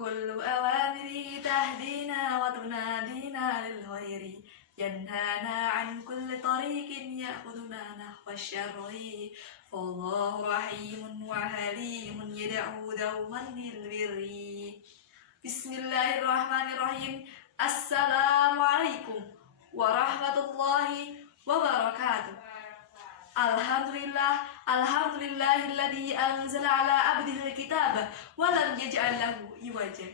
كل أوامري تهدينا وتنادينا للخير ينهانا عن كل طريق يأخذنا نحو الشر فالله رحيم وحليم يدعو دوما للبر. بسم الله الرحمن الرحيم. السلام عليكم ورحمة الله وبركاته. Alhamdulillahilladzi anzala ala abdihil kitaba wa lam yaj'al lahu iwaja.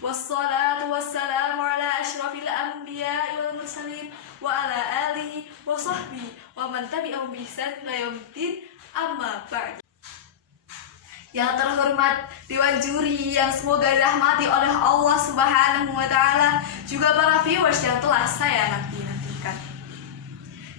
Wassalatu wassalamu ala asyrafil anbiya'i wal mursalin wa ala alihi wa sahbihi wa man tabi'ahum bi ihsan ila yaumiddin. Amma ba'd. Yang terhormat Dewan Juri yang semoga dirahmati oleh Allah Subhanahu wa taala, juga para viewers yang telah saya nantikan.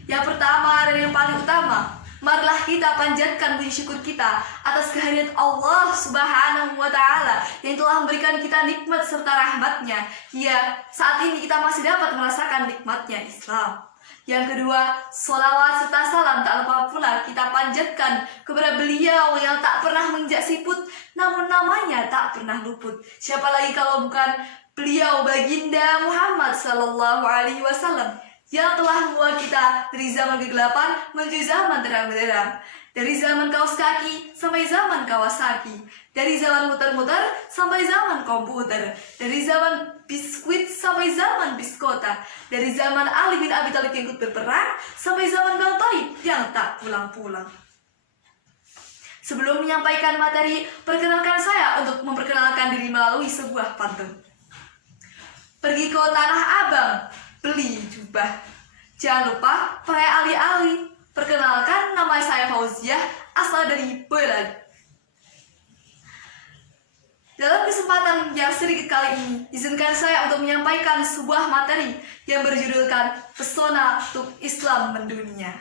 Yang pertama dan yang paling utama, marilah kita panjatkan puji syukur kita atas kehadirat Allah Subhanahu wa taala yang telah memberikan kita nikmat serta rahmatnya. Ya, saat ini kita masih dapat merasakan nikmatnya Islam. Yang kedua, sholawat serta salam tak lupa pula kita panjatkan kepada beliau yang tak pernah menginjak siput, namun namanya tak pernah luput. Siapa lagi kalau bukan beliau baginda Muhammad sallallahu alaihi wasallam yang telah membawa kita dari zaman kegelapan menuju zaman terang benderang, dari zaman kaos kaki sampai zaman Kawasaki, dari zaman muter-muter sampai zaman komputer, dari zaman biskuit sampai zaman biskota, dari zaman Ali bin Abi Thalib yang ikut berperang sampai zaman Bang Thaib yang tak pulang-pulang. Sebelum menyampaikan materi, perkenalkan saya untuk memperkenalkan diri melalui sebuah pantun. Pergi ke Tanah Abang, beli jubah, jangan lupa pakai ali-ali. Perkenalkan, nama saya Fauziah, asal dari Boyolali. Dalam kesempatan yang sedikit kali ini, izinkan saya untuk menyampaikan sebuah materi yang berjudulkan Pesona untuk Islam Mendunia.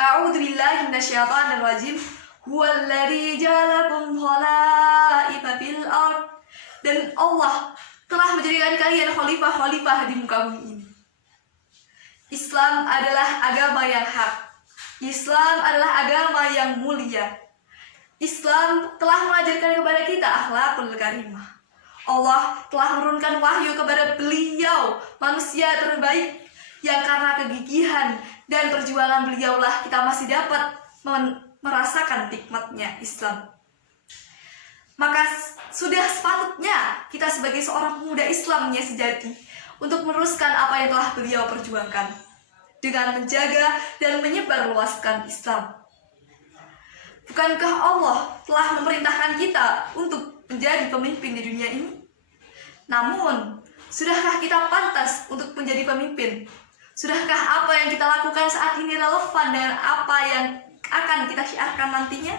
A'udzubillahi minasyaitonirrajim. Huwallazi ja'alakum khalaifa fil ard. Dan Allah telah menjadikan kalian khalifah-khalifah di muka bumi ini. Islam adalah agama yang hak. Islam adalah agama yang mulia. Islam telah mengajarkan kepada kita akhlakul karimah. Allah telah menurunkan wahyu kepada beliau, manusia terbaik, yang karena kegigihan dan perjuangan beliaulah kita masih dapat merasakan nikmatnya Islam. Maka sudah sepatutnya kita sebagai seorang pemuda Islam yang sejati untuk meneruskan apa yang telah beliau perjuangkan dengan menjaga dan menyebarluaskan Islam. Bukankah Allah telah memerintahkan kita untuk menjadi pemimpin di dunia ini? Namun, sudahkah kita pantas untuk menjadi pemimpin? Sudahkah apa yang kita lakukan saat ini relevan dengan apa yang akan kita syiarkan nantinya?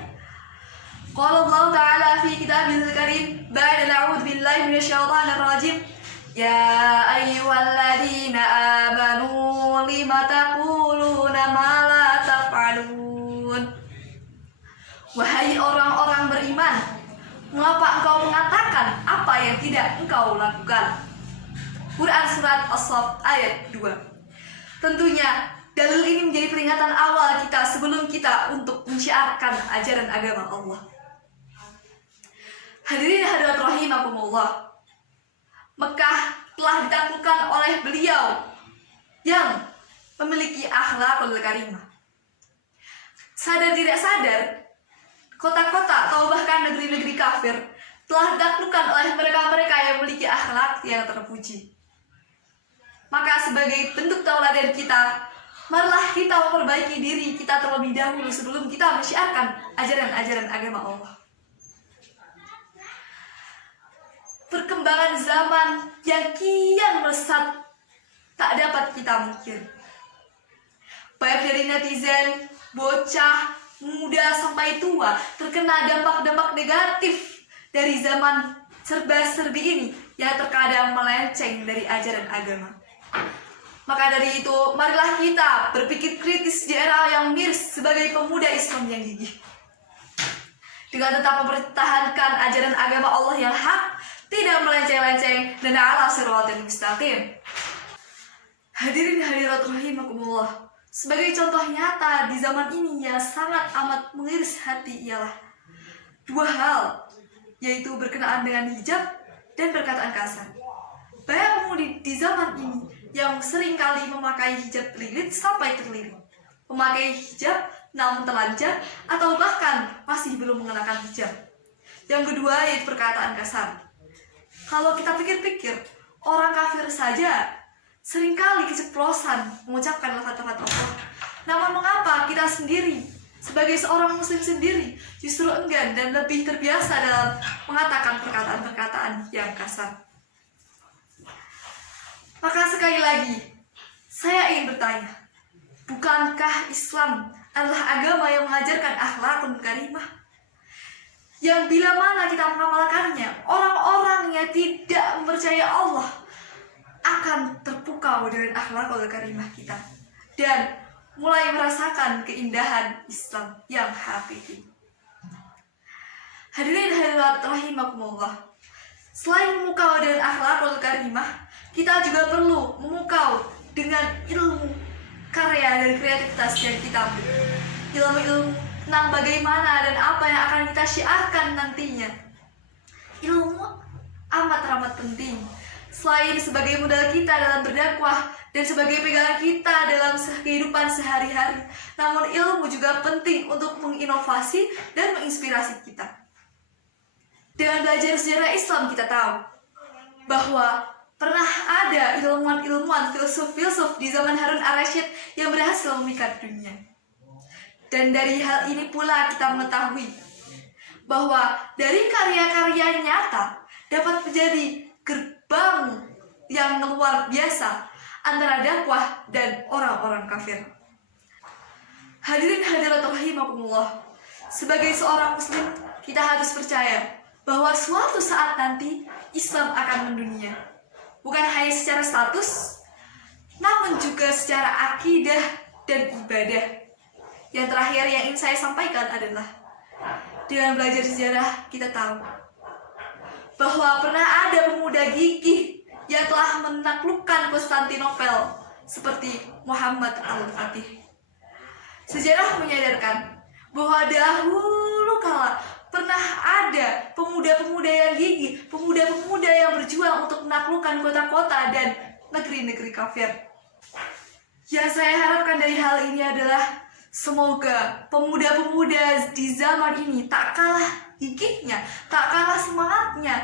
Qala Allah Ta'ala fi kitabil karim ba'da a'udzu billahi minasyaitonir rajim. Ya ayyuhalladzina amanu lima taquluna ma la taf'alun. Wahai orang-orang beriman, mengapa engkau mengatakan apa yang tidak engkau lakukan? Quran surat As-Saff ayat 2. Tentunya dalil ini menjadi peringatan awal kita sebelum kita untuk mensyiarkan ajaran agama Allah. Hadirin hadirat rahimakumullah, Mekah telah ditaklukkan oleh beliau yang memiliki akhlakul karimah. Sadar tidak sadar, kota-kota atau bahkan negeri-negeri kafir telah ditaklukkan oleh mereka-mereka yang memiliki akhlak yang terpuji. Maka sebagai bentuk tauladan kita, marilah kita memperbaiki diri kita terlebih dahulu sebelum kita mensyiarkan ajaran-ajaran agama Allah. Perkembangan zaman yang kian melesat tak dapat kita mungkir. Baik dari netizen, bocah, muda sampai tua terkena dampak-dampak negatif dari zaman serba-serbi ini yang terkadang melenceng dari ajaran agama. Maka dari itu, marilah kita berpikir kritis di era yang miris sebagai pemuda Islam yang gigih. Dengan tetap mempertahankan ajaran agama Allah yang hak, tidak melenceng-lenceng dan ala siratal mustaqim. Hadirin hadirat rahimakumullah, sebagai contoh nyata di zaman ini yang sangat amat mengiris hati ialah dua hal. yaitu berkenaan dengan hijab dan perkataan kasar. Banyak pemudi di zaman ini yang seringkali memakai hijab lilit sampai terlilit, memakai hijab namun telanjang, atau bahkan masih belum mengenakan hijab. Yang kedua yaitu perkataan kasar. Kalau kita pikir-pikir, orang kafir saja seringkali keceplosan mengucapkan lafaz-lafaz Allah. Namun mengapa kita sendiri, sebagai seorang muslim sendiri, justru enggan dan lebih terbiasa dalam mengatakan perkataan-perkataan yang kasar? Maka sekali lagi, saya ingin bertanya, bukankah Islam adalah agama yang mengajarkan akhlakun karimah? Yang bila mana kita mengamalkannya, orang-orang yang tidak mempercaya Allah akan terpukau dengan akhlakul karimah kita dan mulai merasakan keindahan Islam yang hakiki. Hadirin hadirat rahimakumullah, selain memukau dengan akhlakul karimah, kita juga perlu memukau dengan ilmu, karya dan kreativitas yang kita ambil. Ilmu tentang bagaimana dan apa yang akan kita syiarkan nantinya. Ilmu amat penting. Selain sebagai modal kita dalam berdakwah dan sebagai pegangan kita dalam kehidupan sehari-hari, namun ilmu juga penting untuk menginovasi dan menginspirasi kita. Dengan belajar sejarah Islam, kita tahu bahwa pernah ada ilmuwan-ilmuwan, filsuf-filsuf di zaman Harun ar-Rasyid yang berhasil memikat dunia. Dan dari hal ini pula kita mengetahui bahwa dari karya-karya nyata dapat menjadi gerbang yang luar biasa antara dakwah dan orang-orang kafir. Hadirin hadirat rahimakumullah, sebagai seorang muslim kita harus percaya bahwa suatu saat nanti Islam akan mendunia. Bukan hanya secara status, namun juga secara akidah dan ibadah. Yang terakhir yang ingin saya sampaikan adalah, dengan belajar sejarah kita tahu bahwa pernah ada pemuda gigih yang telah menaklukkan Konstantinopel seperti Muhammad Al-Fatih. Sejarah menyadarkan bahwa dahulu kala pernah ada pemuda-pemuda yang gigih, pemuda-pemuda yang berjuang untuk menaklukkan kota-kota dan negeri-negeri kafir. Yang saya harapkan dari hal ini adalah semoga pemuda-pemuda di zaman ini tak kalah gigihnya, tak kalah semangatnya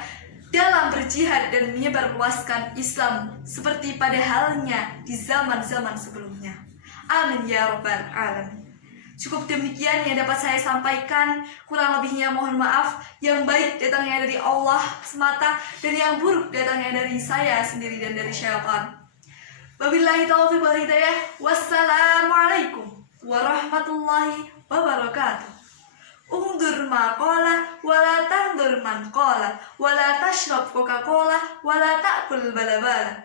dalam berjihad dan menyebarluaskan Islam seperti pada halnya di zaman-zaman sebelumnya. Amin ya rabbal alamin. Cukup demikian yang dapat saya sampaikan. Kurang lebihnya mohon maaf. Yang baik datangnya dari Allah semata, dan yang buruk datangnya dari saya sendiri dan dari syaitan. Wabillahi taufiq wal hidayah. Wassalamualaikum warahmatullahi wabarakatuh. Undur maqala wala tandur man qala wala tashrab Coca-Cola wala ta'kul balabala.